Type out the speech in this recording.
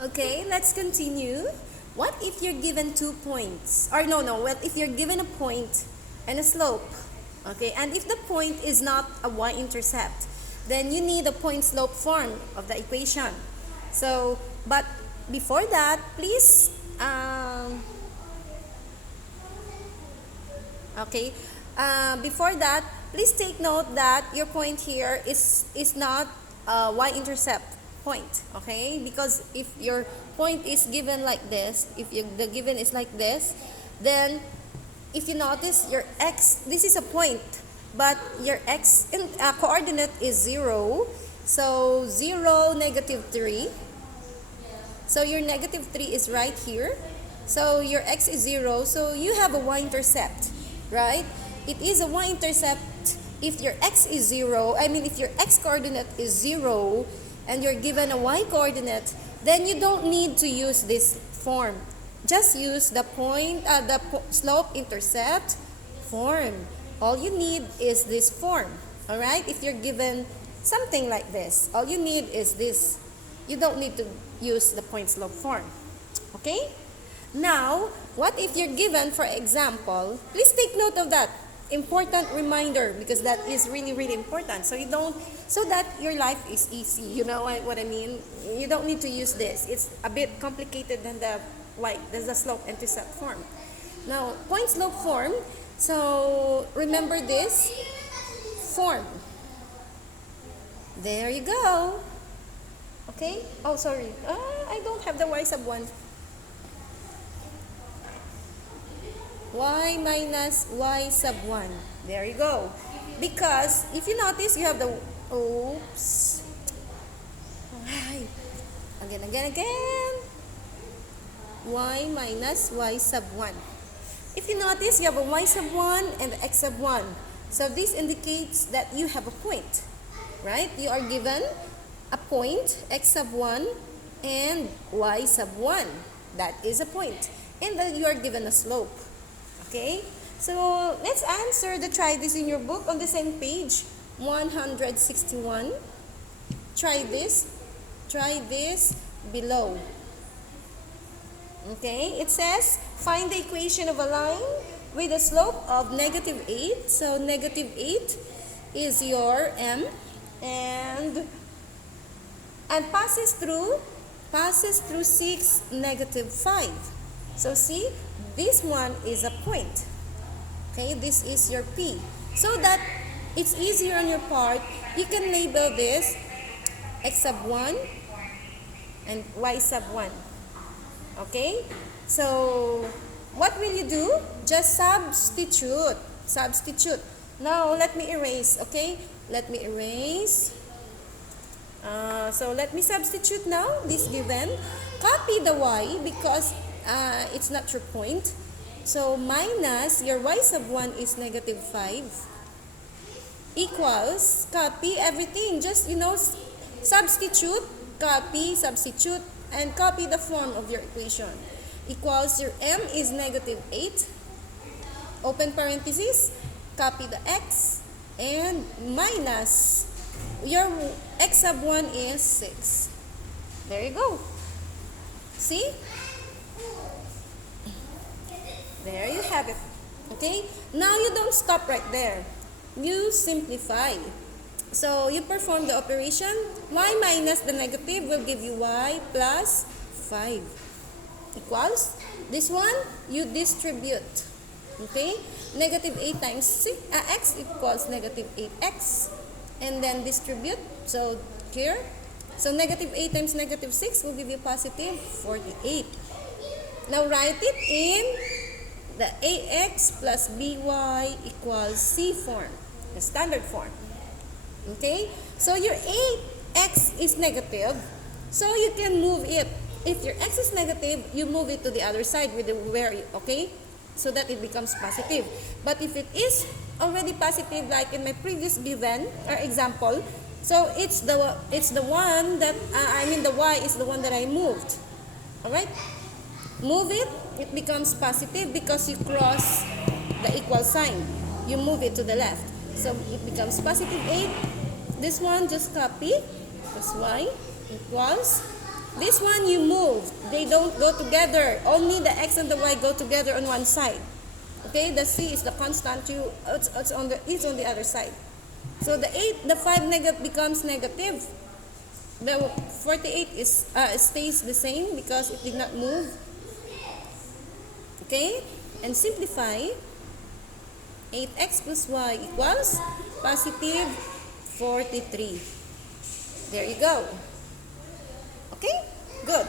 Okay, let's continue. What if you're given 2 points? Or no, what if you're given a point and a slope? Okay, and if the point is not a y-intercept, then you need a point-slope form of the equation. So, but before that, please, okay, before that, please take note that your point here is not a y-intercept point, okay? Because if your point is given like this, the given is like this, then if you notice your x, this is a point, but your x coordinate is 0, so 0, -3. So your -3 is right here. So your x is 0, so you have a y-intercept, right? It is a y-intercept if your x is 0, if your x coordinate is 0, and you're given a y coordinate, then you don't need to use this form. Just use the slope intercept form. All you need is this form. All right? If you're given something like this, all you need is this. You don't need to use the point slope form. Okay? Now, what if you're given, for example, please take note of that. Important reminder, because that is really, really important. So that your life is easy. You know what I mean? You don't need to use this. It's a bit complicated than there's a slope intercept form. Now, point slope form. So remember this form. There you go. Okay? Oh, sorry. I don't have the y sub 1. Y minus y sub 1. There you go. Because if you notice, you have the, oops. Alright. Again. Y minus y sub 1. If you notice, you have a y sub 1 and x sub 1. So this indicates that you have a point. Right? You are given a point, x sub 1 and y sub 1. That is a point. And then you are given a slope. Okay, so let's try this in your book on the same page, 161. Try this below. Okay, it says, find the equation of a line with a slope of -8. So -8 is your m, and passes through 6, -5. So see, this one is a point. Okay, this is your P. So that it's easier on your part, you can label this x sub 1 and y sub 1. Okay? So, what will you do? Just substitute. Now, let me erase, okay? Let me erase. So, let me substitute now, this given. Copy the y because it's not your point. So minus your y sub 1 is -5 equals, copy everything, just substitute, substitute, and copy the form of your equation. Equals your m is -8, open parenthesis, copy the x, and minus your x sub 1 is 6. There you go. See? There you have it. Okay? Now you don't stop right there. You simplify. So you perform the operation. Y minus the negative will give you y plus 5. Equals, this one, you distribute. Okay? -8 times x equals -8x. And then distribute. So here. So -8 times -6 will give you positive 48. Now write it in the ax plus by equals c form, the standard form. Okay? So your ax is negative, so you can move it. If your x is negative, you move it to the other side okay? So that it becomes positive. But if it is already positive, like in my previous given or example, so it's the one that, the y is the one that I moved. Alright? Move it, it becomes positive because you cross the equal sign. You move it to the left. So it becomes positive 8. This one, just copy. That's y equals This one you move. They don't go together. Only the x and the y go together on one side. Okay, the c is the constant. It's on the other side. So the 5 becomes negative. The 48 stays the same because it did not move. Okay, and simplify. 8x plus y equals positive 43. There you go. Okay, good.